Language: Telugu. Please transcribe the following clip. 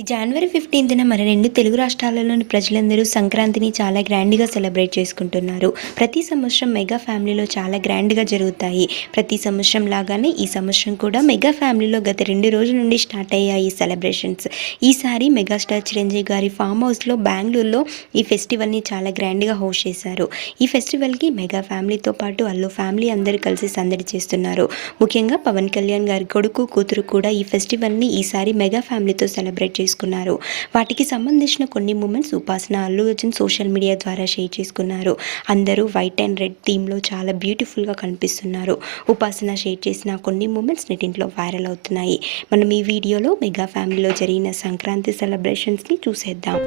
ఈ జనవరి ఫిఫ్టీన్త్న మన రెండు తెలుగు రాష్ట్రాలలోని ప్రజలందరూ సంక్రాంతిని చాలా గ్రాండ్గా సెలబ్రేట్ చేసుకుంటున్నారు. ప్రతి సంవత్సరం మెగా ఫ్యామిలీలో చాలా గ్రాండ్గా జరుగుతాయి. ప్రతి సంవత్సరం లాగానే ఈ సంవత్సరం కూడా మెగా ఫ్యామిలీలో గత రెండు రోజుల నుండి స్టార్ట్ అయ్యాయి ఈ సెలబ్రేషన్స్. ఈసారి మెగాస్టార్ చిరంజీవి గారి ఫామ్ హౌస్లో బెంగళూరులో ఈ ఫెస్టివల్ని చాలా గ్రాండ్గా హోస్ట్ చేశారు. ఈ ఫెస్టివల్కి మెగా ఫ్యామిలీతో పాటు అల్లు ఫ్యామిలీ అందరూ కలిసి సందడి చేస్తున్నారు. ముఖ్యంగా పవన్ కళ్యాణ్ గారి కొడుకు కూతురు కూడా ఈ ఫెస్టివల్ని ఈసారి మెగా ఫ్యామిలీతో సెలబ్రేట్ చేసుకున్నారు. వాటికి సంబంధించిన కొన్ని moments Upasana Allu Arjun social media ద్వారా షేర్ చేసుకున్నారు. అందరూ వైట్ అండ్ రెడ్ థీమ్లో చాలా బ్యూటిఫుల్గా కనిపిస్తున్నారు. ఉపాసన షేర్ చేసిన కొన్ని మూమెంట్స్ నెటింట్లో వైరల్ అవుతున్నాయి. మనం ఈ వీడియోలో మెగా ఫ్యామిలీలో జరిగిన సంక్రాంతి సెలబ్రేషన్స్ని చూసేద్దాం.